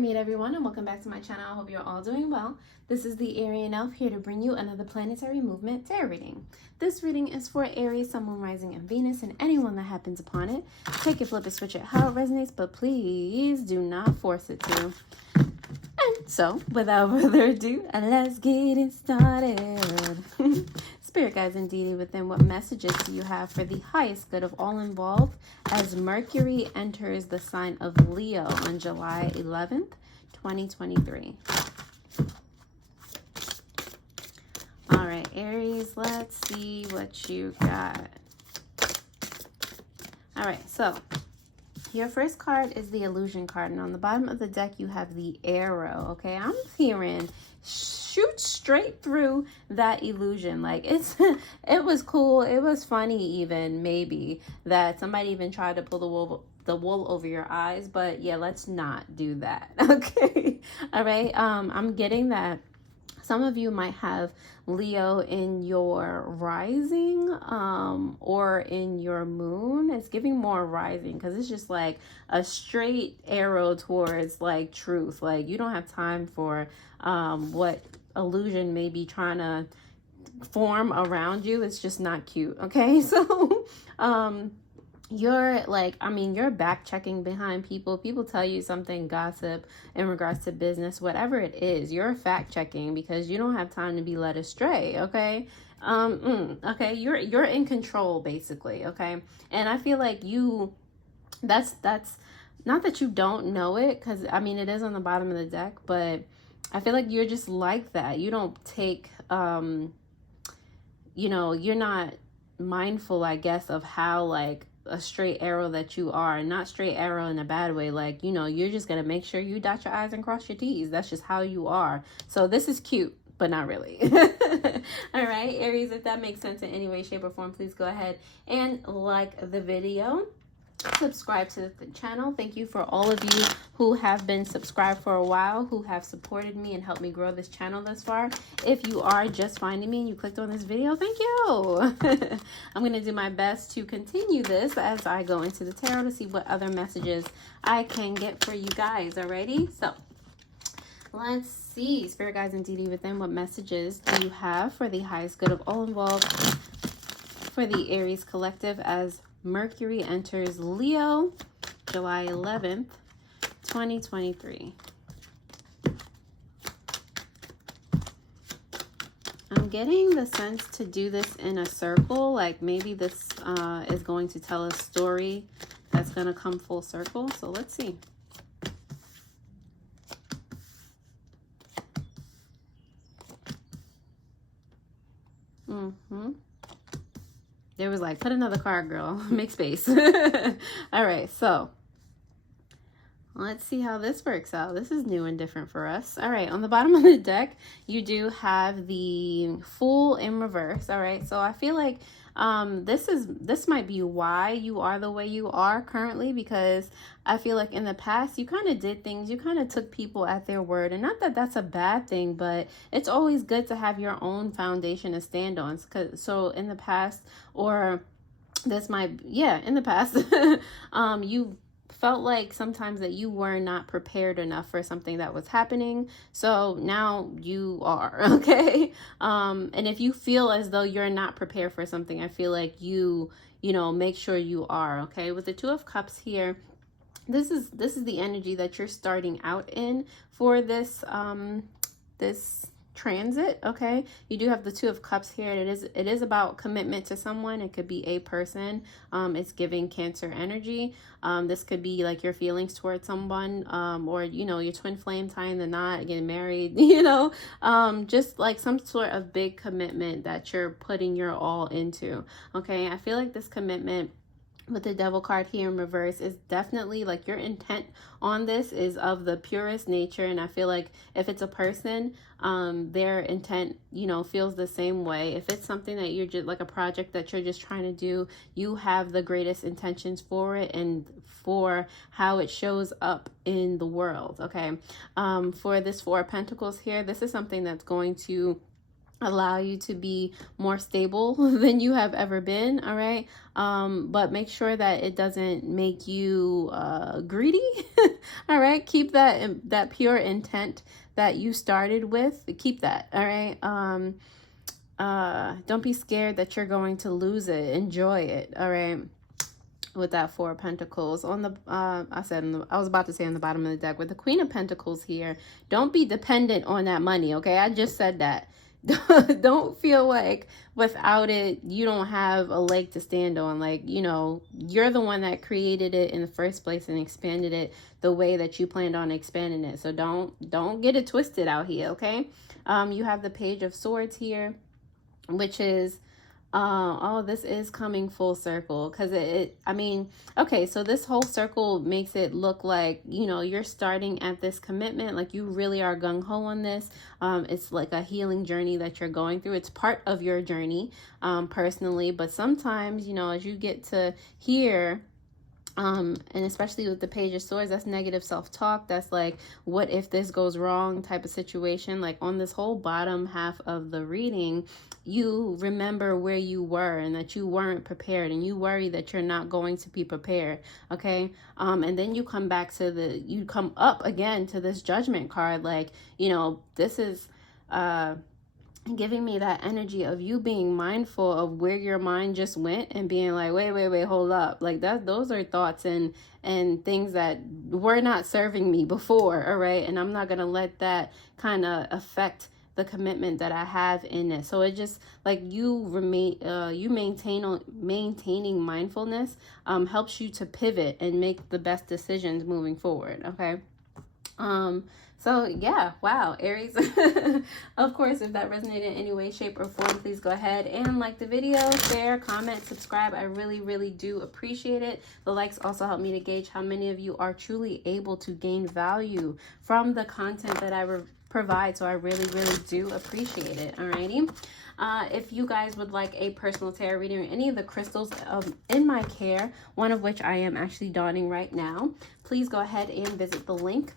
meet everyone, and welcome back to my channel. I hope you're all doing well. This is the Arian elf here to bring you another planetary movement tarot reading. This reading is for Aries, Sun, Moon, Rising, and Venus, and anyone that happens upon it. Take it, flip it, switch it, how it resonates, but please do not force it to. And so, without further ado, let's get it started. Spirit guides and deity within, what messages do you have for the highest good of all involved as Mercury enters the sign of Leo on July 11th, 2023? All right, Aries, let's see what you got. All right, so your first card is the illusion card, and on the bottom of the deck you have the arrow. Okay, I'm hearing shoot straight through that illusion. Like it was cool, it was funny, even maybe that somebody even tried to pull the wool over your eyes, but yeah, let's not do that. Okay. All right, I'm getting that some of you might have Leo in your rising or in your moon. It's giving more rising because it's just like a straight arrow towards like truth. Like you don't have time for what illusion may be trying to form around you. It's just not cute. Okay, so you're like, you're back checking behind people. People tell you something, gossip in regards to business, whatever it is, you're fact checking because you don't have time to be led astray. Okay. Okay. You're in control basically. Okay. And I feel like that's not that you don't know it, because it is on the bottom of the deck, but I feel like you're just like that. You don't take, you're not mindful, I guess, of how like a straight arrow that you are, not straight arrow in a bad way. Like, you're just going to make sure you dot your I's and cross your T's. That's just how you are. So this is cute, but not really. All right, Aries, if that makes sense in any way, shape, or form, please go ahead and like the video. Subscribe to the channel. Thank you for all of you who have been subscribed for a while, who have supported me and helped me grow this channel thus far. If you are just finding me and you clicked on this video, thank you. I'm going to do my best to continue this as I go into the tarot to see what other messages I can get for you guys. Alrighty, so let's see, Spirit guides and deity within, what messages do you have for the highest good of all involved for the Aries Collective as Mercury enters Leo, July 11th, 2023. I'm getting the sense to do this in a circle, like maybe this is going to tell a story that's going to come full circle. So let's see. There was like, put another card, girl. Make space. All right, so let's see how this works out. This is new and different for us. All right, on the bottom of the deck, you do have the Fool in reverse. All right, so I feel like this might be why you are the way you are currently, because I feel like in the past you kind of did things, you kind of took people at their word, and not that that's a bad thing, but it's always good to have your own foundation to stand on. So in the past, or this might, yeah, in the past, you felt like sometimes that you were not prepared enough for something that was happening. So now you are, okay? And if you feel as though you're not prepared for something, I feel like you make sure you are, okay? With the Two of Cups here, this is the energy that you're starting out in for this this transit. Okay, you do have the Two of Cups here. It is about commitment to someone. It could be a person. It's giving Cancer energy. This could be like your feelings towards someone, or your twin flame tying the knot, getting married, just like some sort of big commitment that you're putting your all into. Okay, I feel like this commitment with the Devil card here in reverse is definitely like your intent on this is of the purest nature, and I feel like if it's a person, their intent feels the same way. If it's something that you're just like a project that you're just trying to do, you have the greatest intentions for it and for how it shows up in the world. Okay, for this Four of Pentacles here, this is something that's going to allow you to be more stable than you have ever been. All right. But make sure that it doesn't make you greedy. All right. Keep that pure intent that you started with. Keep that. All right. Don't be scared that you're going to lose it. Enjoy it. All right. With that Four of Pentacles on the I was about to say on the bottom of the deck with the Queen of Pentacles here, don't be dependent on that money. Okay, I just said that. Don't feel like without it you don't have a leg to stand on. Like, you know, you're the one that created it in the first place and expanded it the way that you planned on expanding it. So don't get it twisted out here. Okay. You have the Page of Swords here, which is oh, this is coming full circle, because I mean, okay, so this whole circle makes it look like, you know, you're starting at this commitment, like you really are gung-ho on this. It's like a healing journey that you're going through. It's part of your journey, personally, but sometimes, you know, as you get to here, and especially with the Page of Swords, that's negative self-talk. That's like, what if this goes wrong type of situation. Like on this whole bottom half of the reading, you remember where you were and that you weren't prepared, and you worry that you're not going to be prepared. Okay. And then you come back to you come up again to this Judgment card. Like, you know, this is, giving me that energy of you being mindful of where your mind just went and being like, wait, hold up. Like those are thoughts and things that were not serving me before. All right. And I'm not going to let that kind of affect the commitment that I have in it. So it just like you maintaining mindfulness, helps you to pivot and make the best decisions moving forward. Okay. So yeah, wow, Aries. Of course, if that resonated in any way, shape, or form, please go ahead and like the video, share, comment, subscribe. I really do appreciate it. The likes also help me to gauge how many of you are truly able to gain value from the content that I provide. So I really do appreciate it. Alrighty. If you guys would like a personal tarot reading or any of the crystals in my care, one of which I am actually donning right now, please go ahead and visit the link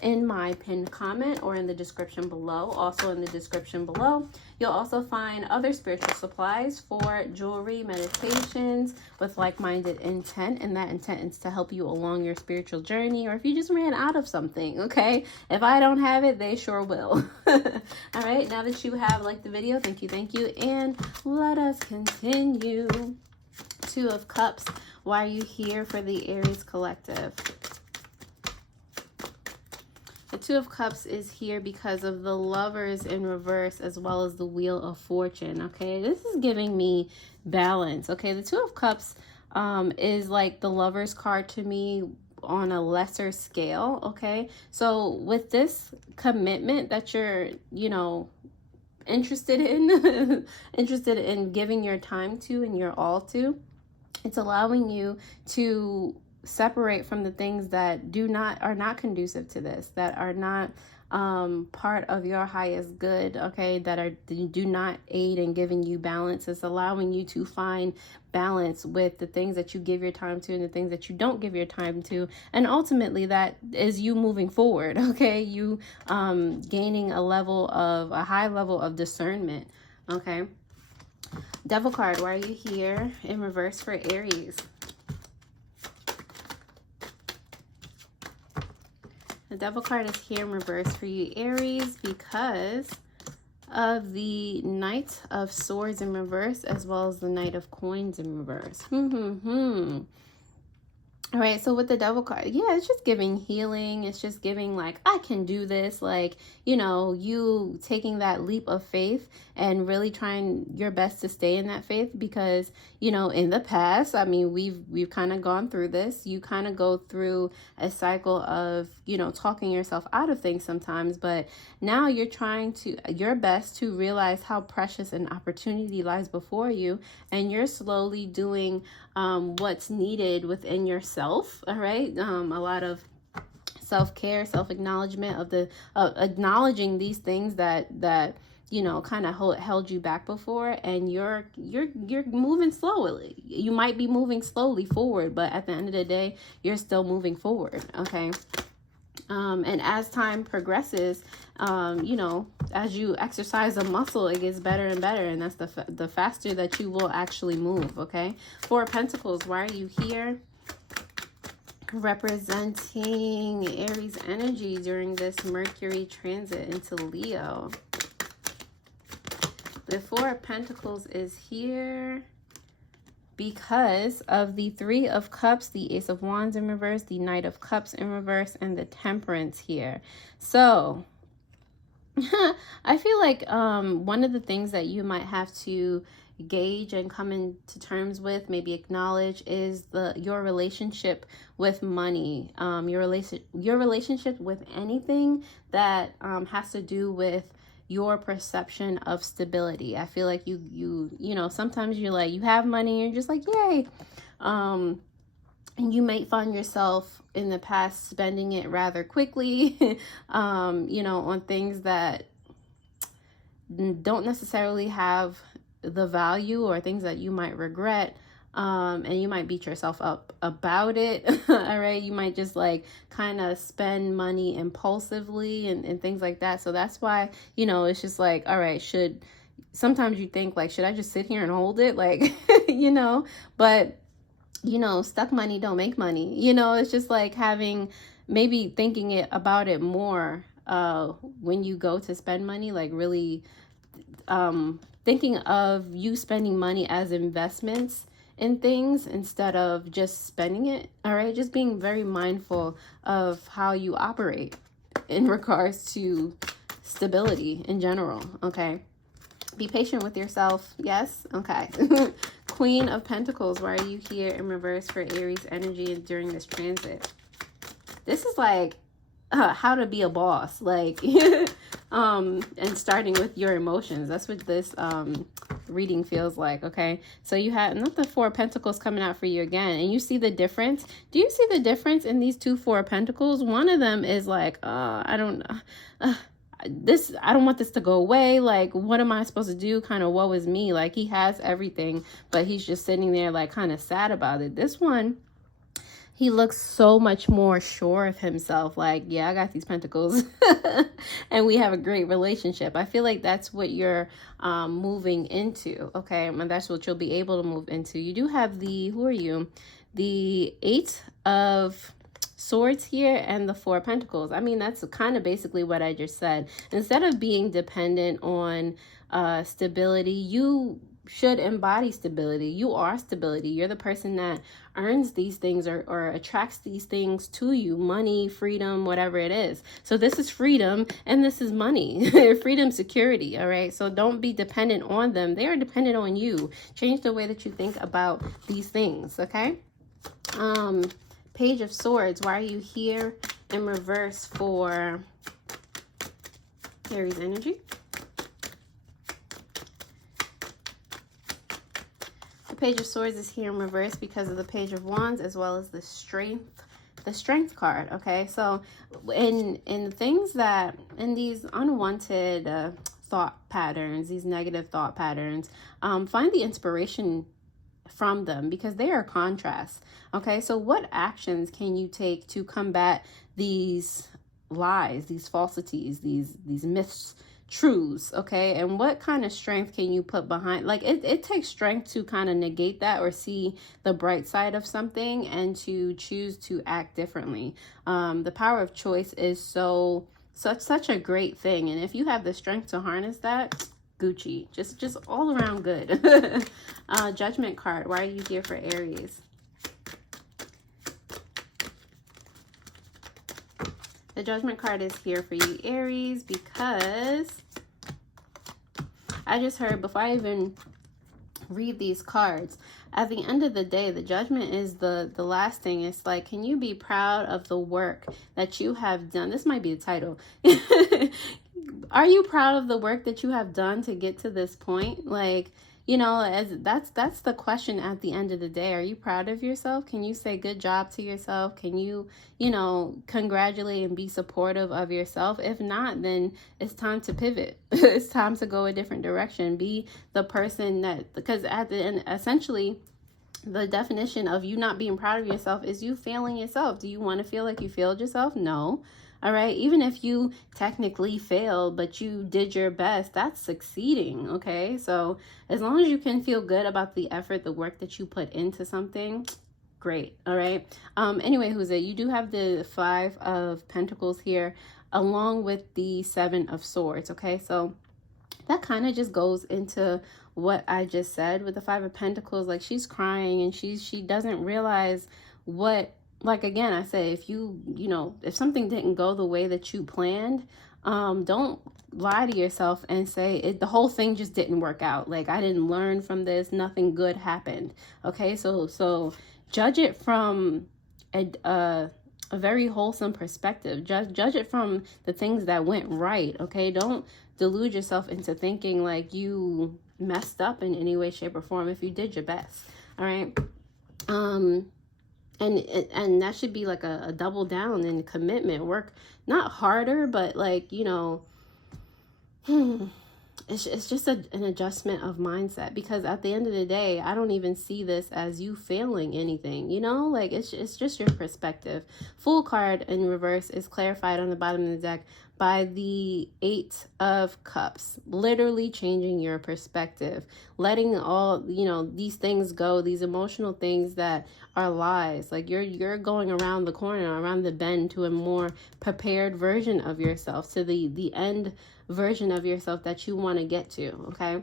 in my pinned comment or in the description below. Also in the description below, you'll also find other spiritual supplies for jewelry, meditations with like-minded intent, and that intent is to help you along your spiritual journey, or if you just ran out of something. Okay, if I don't have it, they sure will. All right, now that you have liked the video, thank you, and let us continue. Two of Cups. Why are you here for the Aries Collective? The Two of Cups is here because of the Lovers in reverse, as well as the Wheel of Fortune. Okay, this is giving me balance. Okay, the Two of Cups is like the Lovers card to me on a lesser scale. Okay, so with this commitment that you're, you know, interested in interested in giving your time to and your all to, it's allowing you to separate from the things that are not conducive to this, that are not part of your highest good. Okay, that do not aid in giving you balance. It's allowing you to find balance with the things that you give your time to and the things that you don't give your time to, and ultimately that is you moving forward. Okay, you gaining a high level of discernment. Okay, Devil card. Why are you here in reverse for Aries? The Devil card is here in reverse for you, Aries, because of the Knight of Swords in reverse, as well as the Knight of Coins in reverse. All right, so with the Devil card, yeah, it's just giving healing. It's just giving like, I can do this. Like, you know, you taking that leap of faith and really trying your best to stay in that faith, because, you know, in the past, I mean, we've kind of gone through this. You kind of go through a cycle of, you know, talking yourself out of things sometimes, but now you're trying your best to realize how precious an opportunity lies before you, and you're slowly doing what's needed within yourself. All right, a lot of self-care, self-acknowledgement of acknowledging these things that you know kind of held you back before, and you're moving slowly. You might be moving slowly forward, but at the end of the day, you're still moving forward. Okay. And as time progresses, you know, as you exercise a muscle, it gets better and better, and that's the faster that you will actually move. Okay, Four of Pentacles, why are you here? Representing Aries energy during this Mercury transit into Leo. The Four of Pentacles is here because of the Three of Cups, the Ace of Wands in reverse, the Knight of Cups in reverse, and the Temperance here. So I feel like one of the things that you might have to gauge and come into terms with, maybe acknowledge, is your relationship with money, your relationship with anything that has to do with your perception of stability. I feel like you know, sometimes you're like, you have money, you're just like, yay. And you might find yourself in the past spending it rather quickly, you know, on things that don't necessarily have the value, or things that you might regret. And you might beat yourself up about it. All right, you might just like kind of spend money impulsively and things like that. So that's why, you know, it's just like, all right, sometimes you think like, should I just sit here and hold it, like you know? But you know, stuck money don't make money. You know, it's just like maybe thinking about it more when you go to spend money, like really thinking of you spending money as investments in things instead of just spending it. All right, just being very mindful of how you operate in regards to stability in general. Okay, be patient with yourself. Yes. Okay. Queen of Pentacles, why are you here in reverse for Aries energy during this transit? This is like how to be a boss, like and starting with your emotions. That's what this reading feels like. Okay, so you have not the Four of Pentacles coming out for you again, and you see the difference. Do you see the difference in these two Four of Pentacles? One of them is like, I don't want this to go away, like what am I supposed to do, kind of woe is me. Like he has everything, but he's just sitting there like kind of sad about it. This one, he looks so much more sure of himself, like, yeah, I got these pentacles and we have a great relationship. I feel like that's what you're moving into. Okay, and that's what you'll be able to move into. You do have who are you, the Eight of Swords here and the Four of Pentacles. I mean, that's kind of basically what I just said. Instead of being dependent on stability, you should embody stability. You are stability. You're the person that earns these things or attracts these things to you. Money, freedom, whatever it is. So this is freedom and this is money. Freedom, security. All right. So don't be dependent on them. They are dependent on you. Change the way that you think about these things. Okay. Page of Swords, why are you here in reverse for Aries energy? The Page of Swords is here in reverse because of the Page of Wands, as well as the Strength card. Okay, so in things that, in these unwanted thought patterns, these negative thought patterns, find the inspiration from them, because they are contrasts. Okay, so what actions can you take to combat these lies, these falsities, these myths, truths? Okay, and what kind of strength can you put behind? Like it takes strength to kind of negate that or see the bright side of something and to choose to act differently. The power of choice is such a great thing, and if you have the strength to harness that, Gucci, just all around good. Judgment card, why are you here for Aries? The Judgment card is here for you, Aries, because I just heard, before I even read these cards, at the end of the day, the Judgment is the last thing. It's like, can you be proud of the work that you have done? This might be the title. Are you proud of the work that you have done to get to this point? Like, you know, that's the question at the end of the day. Are you proud of yourself? Can you say good job to yourself? Can you congratulate and be supportive of yourself? If not, then it's time to pivot. It's time to go a different direction. Be the person that, because at the end, essentially, the definition of you not being proud of yourself is you failing yourself. Do you want to feel like you failed yourself? No. All right, even if you technically failed, but you did your best, that's succeeding. Okay, so as long as you can feel good about the effort, the work that you put into something, great. All right. Anyway, who's it? You do have the 5 of Pentacles here, along with the 7 of Swords. Okay, so that kind of just goes into what I just said with the 5 of Pentacles. Like, she's crying and she doesn't realize what, like, again, I say, if you know, if something didn't go the way that you planned, don't lie to yourself and say the whole thing just didn't work out. Like, I didn't learn from this, nothing good happened. Okay, so judge it from a very wholesome perspective. Judge it from the things that went right. Okay, don't delude yourself into thinking like you messed up in any way, shape, or form if you did your best. All right. And that should be like a double down in commitment. Work not harder, but like, you know, it's just an adjustment of mindset, because at the end of the day, I don't even see this as you failing anything, you know, like it's just your perspective. Fool card in reverse is clarified on the bottom of the deck by the 8 of Cups, literally changing your perspective, letting all, you know, these things go, these emotional things that are lies. Like you're going around the corner, around the bend to a more prepared version of yourself, to the end version of yourself that you want to get to. Okay,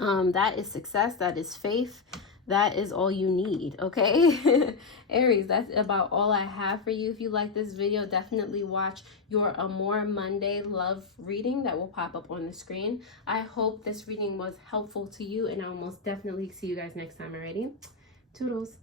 that is success, that is faith, that is all you need. Okay. Aries, that's about all I have for you. If you like this video, definitely watch your Amor Monday love reading that will pop up on the screen. I hope this reading was helpful to you, and I will most definitely see you guys next time. Alrighty, toodles.